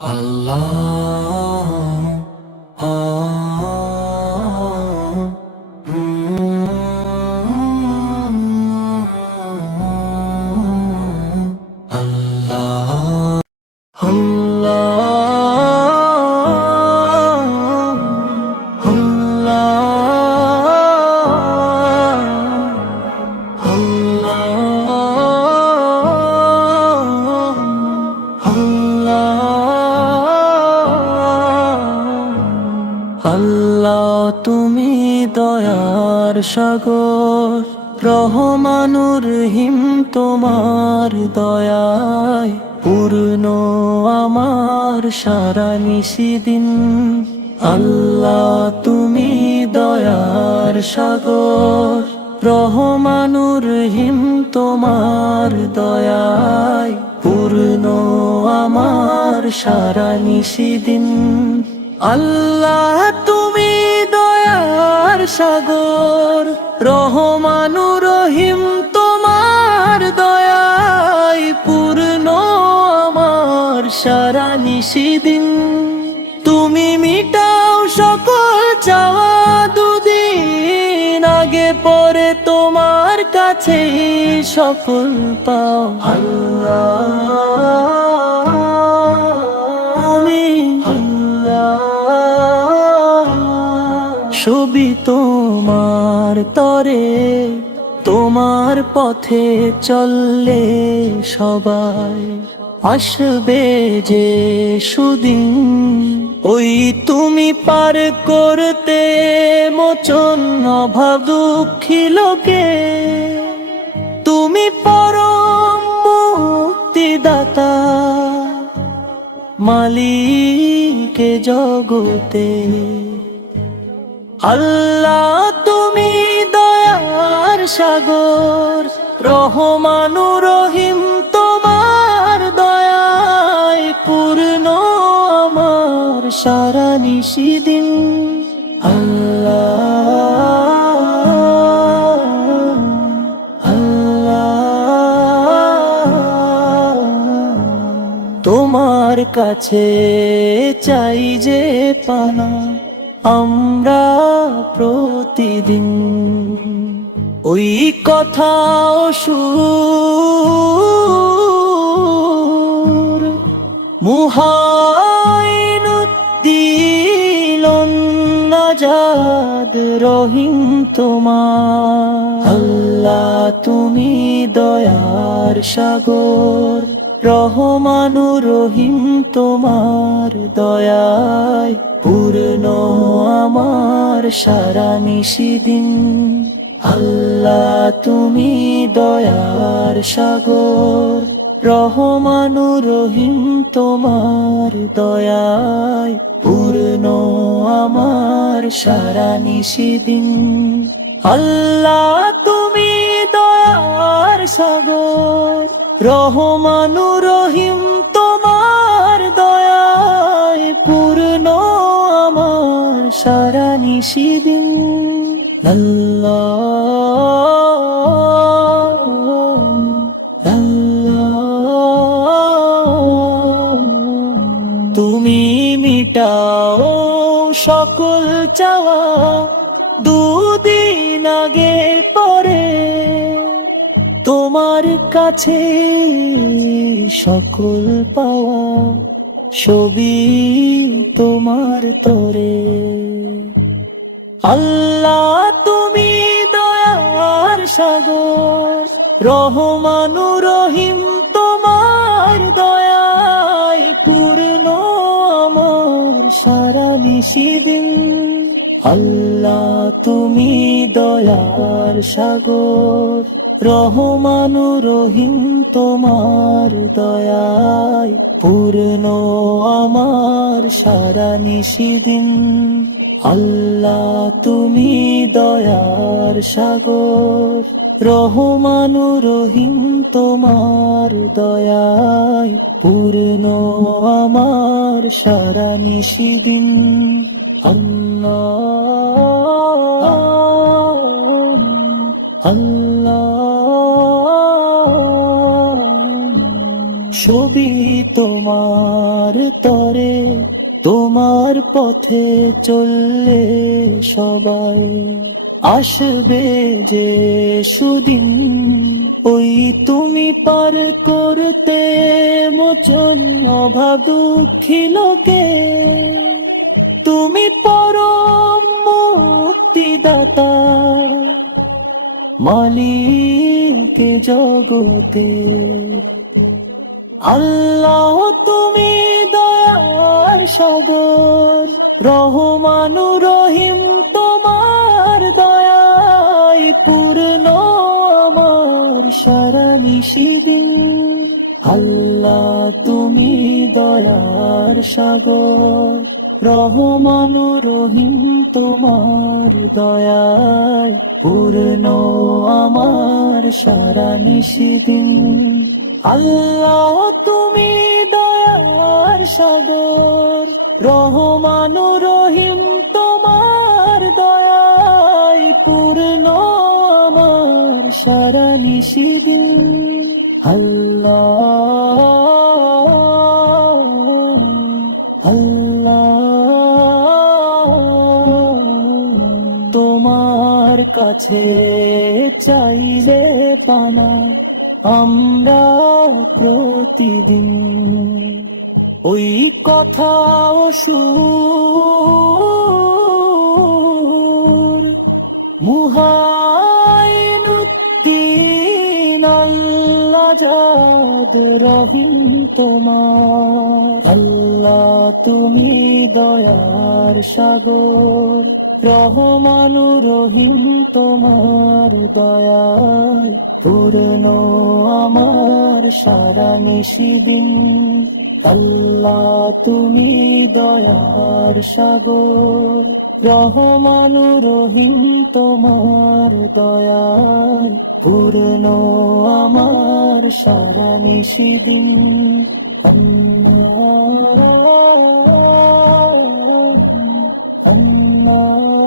Allah, Allah, আল্লাহ তুমি দয়ার সাগর, রহমানুর রহিম তোমার দয়ায় পূর্ণ আমার সারা নিশিদিন। আল্লাহ তুমি দয়ার সাগর, রহমানুর রহিম তোমার দয়ায় পূর্ণ আমার সারা নিশিদিন। আল্লাহ তুমি দয়ার সাগর, রহমানুর রহিম তোমার দয়ায় পূর্ণ আমার সারা নিশিদিন। তুমি মিটাও সকল চাওয়া, দুদিন আগে পরে তোমার কাছে সফল পাও। আল্লাহ ছবি তোমার তরে, তোমার পথে চললে সবাই আসবে যে সুদিন। ওই তুমি পার করতে মোচন অভাব দুঃখী লোকে, তুমি পরম মুক্তিদাতা মালিকে জগতে। আল্লাহ তুমি দয়ার সাগর, রহমানুর রহিম তোমার দয়ায় পূর্ণ আমার সারা নিশিদিন। আল্লাহ আল্লাহ তোমার কাছে চাই যে পানা আমরা প্রতিদিন, ওই কথা সুর মুহাইনুদ্দিন নাজাদ রহিম তোমার। আল্লাহ তুমি দয়ার সাগর, রহমানুর রহিম তোমার দয়ায় পূর্ণ আমার সারা নিশিদিন। আল্লাহ তুমি দয়ার সাগর, রহমানুর রহিম তোমার দয়ায় পূর্ণ আমার সারা নিশিদিন। আল্লাহ তুমি দয়ার সাগর, রহমানুর রহিম তোমার দয়ায় পূর্ণ আমার সারা নিশিদিন। আল্লাহ আল্লাহ তুমি মিটাও সকল চাওয়া, দুদিন আগে পরে তোমার কাছে সকল পাওয়া সবই তোমার তরে। আল্লাহ তুমি দয়ার সাগর, রহমানুর রহিম তোমার দয়ায় পূর্ণ আমার সারা নিশিদিন। আল্লাহ তুমি দয়ার সাগর, রহমানুর রহিম তোমার দয়ায় পূর্ণ আমার সারা নিশিদিন। আল্লাহ তুমি দয়ার সাগর, রহমানুর রহিম তোমার দয়ায় পূর্ণ আমার সারা নিশিদিন। আল্লাহ আল্লাহ ছবি তোমার তরে, তোমার পথে চললে সবাই আসবে যে সুদিন, ওই তুমি পার করতে মোচন অভাব দুঃখী লোকে। তুমি পরম মুক্তিদাতা, মালিক জগতে। আল্লাহ তুমি দয়ার সাগর, রহমানুর রহিম তোমার দয়ায় পূর্ণ আমার সারা নিশিদিন। আল্লাহ তুমি দয়ার সাগর, রহমানুর রহিম তোমার দয়ায় পূর্ণ আমার সারা নিশিদিন। আল্লাহ তুমি দয়ার সাগর, রহমানুর রহিম তোমার দয়ায় পূর্ণ আমার সারা নিশিদিন। আল্লাহ আল্লাহ তোমার কাছে চাইলে পানা আমরা প্রতিদিন, ওই কথা ও সুর মুহাইনুদ্দিন আল্লাহ জাদ রহিম তোমার। আল্লাহ তুমি দয়ার সাগর, রহমানুর রহিম তোমার দয়ায় পূর্ণ আমার সারা নিশিদিন। আল্লাহ তুমি দয়ার সাগর, রহমানুর রহিম তোমার দয়ায় পূর্ণ আমার সারা নিশিদিন। আল্লাহ আল্লাহ